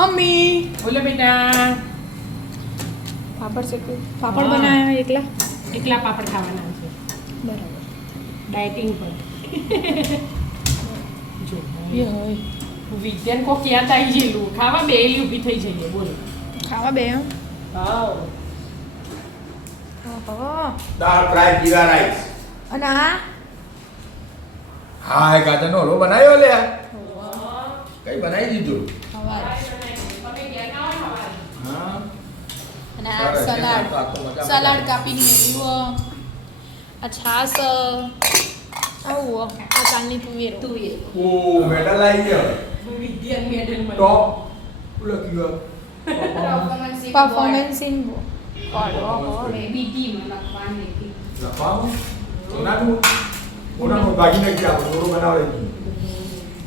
mummy બોલો બેટા પાપડ છે પાપડ બનાવ્યા એકલા એકલા પાપડ ખાવાના છે બરાબર ડાયટિંગ પર જો એ હોય વિદ્યાન કો ક્યાં તાઈ જેલું ખાવા બે એલી ઊભી થઈ જઈએ બોલો ખાવા બે હા દાળ રાઈ અને આ હા એ ગાજર નો હલવો બનાવ્યો લે કઈ બનાવી દીધું सलाड सलाड कापी मेरी वो अच्छा सो ओ वो तो चालनी तू ये तू ये ओ मेडल आई है विद्या मेडल मत टॉप पुला किया परफॉर्मेंस इन वो और वो बेबी टीम लगवाने की लगवाऊं तो ना तू उन्हें बागी ने क्या बोलो बना रही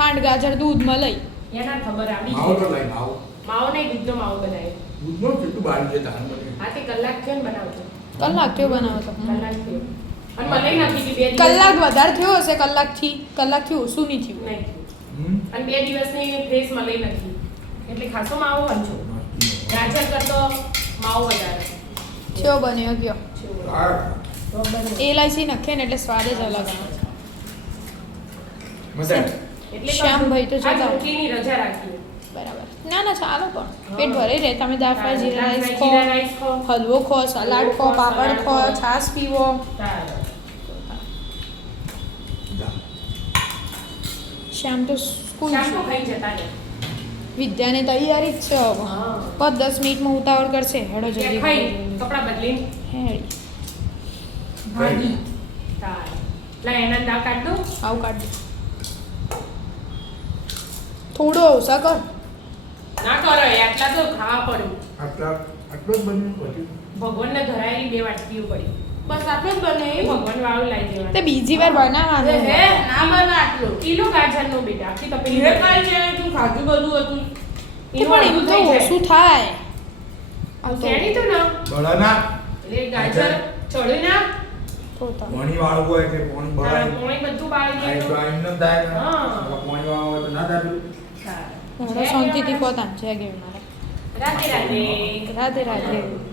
ખાંડ ગાજર દૂધ લઈ એના ખબર આવી માવો તો લઈ માવો માવો નઈ દૂધનો માવો બનાય દૂધનો કેટલું બારી છે ધાન હા હાથી કલાક થયો ને બનાવતો કલાક થયો બનાવતો કલાક થયો અને મને નાખી બે દિવસ કલાક વધારે થયો હશે કલાક થી કલાક થી ઓછું નહીં થયું અને બે દિવસ ફેસ માં લઈ નથી એટલે ખાસો માવો હંચો ગાજર કરતો માવો વધારે થયો બન્યો ગયો એ લાઈસી નખે ને એટલે સ્વાદ જ અલગ આવે મજા ના ના ચાલો પણ પેટ રહે તમે ખો ખો પીવો શ્યામ તો સ્કૂલ તૈયારી જ છે પાંચ દસ મિનિટમાં ઉતાવળ કરશે હેડો જલ્દી કપડા બદલી એના દા કાઢ દો આવું કાઢ દો થોડો ઓછા કર ના કરો એટલા તો ખાવા પડ્યું આટલા આટલો જ બન્યું પછી ભગવાનને ને ધરાયેલી બે વાટકીઓ પડી બસ આટલું જ બને એ ભગવાન વાળું લઈ જવાનું તે બીજી વાર બનાવવાનું હે ના બનાવ આટલો કિલો ગાજરનો બેટા કે તપેલી હે કાઈ છે તું ખાધું બધું હતું એ પણ એવું તો ઓછું થાય આવ તો કેડી તો ના બળા ના એટલે ગાજર છોડી ના પોણી વાળું હોય કે પોણી બળાય પોણી બધું બાળી દે તો આ ન થાય હા પોણી વાળું હોય તો ના થાય ਹੋਰ ਸ਼ਾਂਤੀ ਦੀ ਕੋ ਤਾਂ ਚਾਹੀਏ ਮਾਰਾ ਰਾਦੇ ਰਾਦੇ ਰਾਦੇ ਰਾਦੇ